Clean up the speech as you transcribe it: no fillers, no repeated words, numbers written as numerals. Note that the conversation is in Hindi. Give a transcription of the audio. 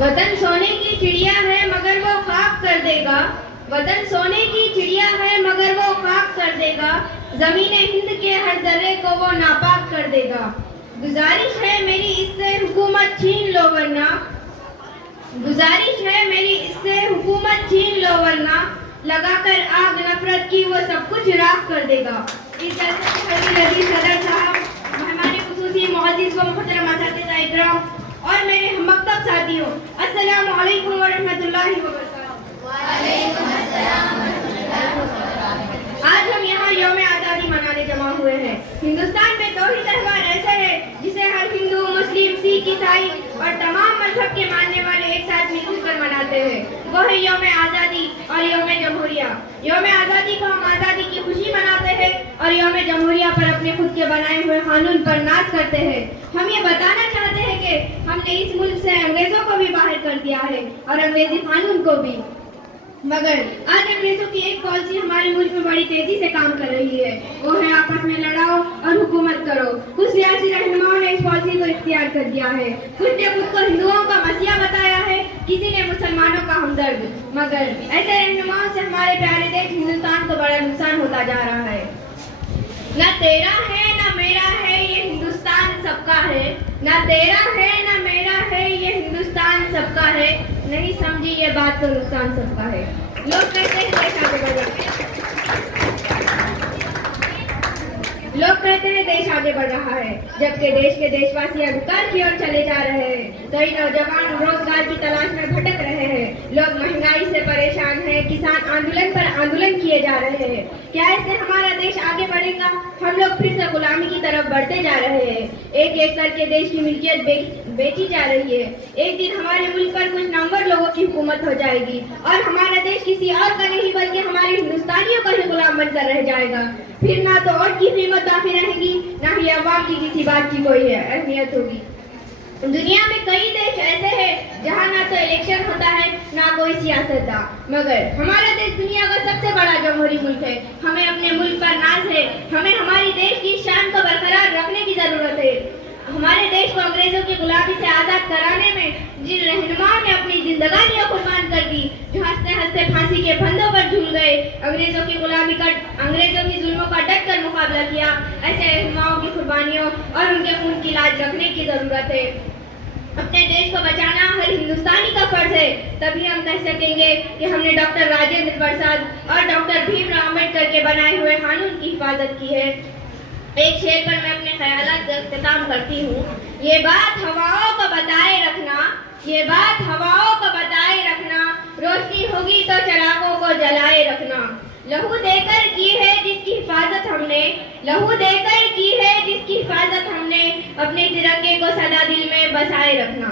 वतन सोने की चिड़िया है मगर वो खाक कर देगा। वतन सोने की चिड़िया है मगर वो खाक कर देगा। जमीन हिंद के हर जर्रे को वो नापाक कर देगा। गुजारिश है मेरी इससे हुकूमत छीन लो वरना। गुजारिश है मेरी इससे हुकूमत छीन लो वरना। लगाकर आग नफरत की वो सब कुछ राख कर देगा। इस जलसे से लगी सदर साहब, मेहमान खुसूसी मुअज़्ज़िज़ व मुहतरम असातिज़ा इकराम और मेरे हममकतब साथियों, अस्सलामु अलैकुम व रहमतुल्लाहि व बरकातहू। वालेकुम अस्सलाम व रहमतुल्लाहि व बरकातहू। आज हम यहाँ यौम आज़ादी मनाने जमा हुए हैं। हिंदुस्तान में दो ही त्योहार ऐसे हैं जिसे हर हिंदू, मुस्लिम, सिख, ईसाई और तमाम मजहब के मानने वाले एक साथ मिलजुल कर मनाते हैं। वो है यौम आज़ादी और यौम जमहूरिया। यौम आज़ादी को हम आज़ादी की खुशी मनाते हैं और यौम जमहूरिया पर अपने खुद के बनाए हुए कानून पर नाज करते हैं। हम ये बताना चाहते हैं कि हमने इस मुल्क से अंग्रेजों को भी बाहर कर दिया है और अंग्रेजी कानून को भी। मगर आज अंग्रेजों की एक पॉलिसी हमारे मुल्क में बड़ी तेजी से काम कर रही है। वो है आपस में लड़ाओ और हुकूमत करो। कुछ सियासी रहनुमाओं ने इस पॉलिसी को इख्तियार कर दिया है। कुछ ने खुद को हिंदुओं का मसीहा बताया है, किसी ने मुसलमानों का हमदर्द। मगर ऐसे रहनुमाओं से हमारे प्यारे देश हिंदुस्तान को बड़ा नुकसान होता जा रहा है। न तेरा है न मेरा है ये हिंदुस्तान सबका है। न तेरा है न मेरा है ये हिंदुस्तान सबका है। नहीं समझी ये बात तो नुकसान सबका है। लोग कहते हैं देश आगे बढ़ रहा है। लोग कहते हैं देश आगे बढ़ रहा है, जबकि देश के देशवासी अधिकार की ओर चले जा रहे हैं। कई नौजवान रोजगार की तलाश में भटक रहे हैं। लोग महंगाई से परेशान हैं। किसान आंदोलन पर आंदोलन किए जा रहे हैं। क्या इससे हमारा देश आगे बढ़ेगा? हम लोग फिर से गुलामी की तरफ बढ़ते जा रहे हैं। एक एक करके देश की मिल्कियत बेची जा रही है। एक दिन हमारे मुल्क पर कुछ नंबर लोगों की हुकूमत हो जाएगी और हमारा देश किसी और का नहीं बल्कि हमारे हिंदुस्तानियों का ही गुलाम बनकर रह जाएगा। फिर ना तो वोट की कीमत बाकी रहेगी, ना ही अवाम की किसी बात की कोई अहमियत होगी। दुनिया में कई देश ऐसे हैं जहां ना तो इलेक्शन होता है ना कोई सियासतदान, मगर हमारा देश दुनिया का सबसे बड़ा जमहूरी मुल्क है। हमें अपने मुल्क पर नाज है। हमें हमारी देश की शान को बरकरार रखने की जरूरत है। हमारे देश को अंग्रेजों की गुलामी से आजाद कराने में जिन रहनुमाओं ने अपनी जिंदगानियां कुर्बान कर दी, जो हंसते हंसते फांसी के फंदों पर झूल गए, अंग्रेजों की जुल्मों का डट कर मुकाबला किया, ऐसे रहनुमाओं की कुर्बानियों और उनके खून की लाज रखने की जरूरत है। अपने देश को बचाना हर हिंदुस्तानी का फर्ज है। तभी हम कह सकेंगे कि हमने डॉक्टर राजेंद्र प्रसाद और डॉक्टर भीमराव अम्बेडकर के बनाए हुए कानून की हिफाजत की है। एक शेर पर मैं अपने ख्यालात का इख्तिताम करती हूँ। ये बात हवाओं को बताए रखना, ये बात हवाओं को बताए रखना, रोशनी होगी तो चिरागों को जलाए रखना। लहू देकर की है जिसकी हिफाजत हमने, लहू देकर की है जिसकी हिफाजत हमने, अपने तिरंगे को सदा दिल में बसाए रखना।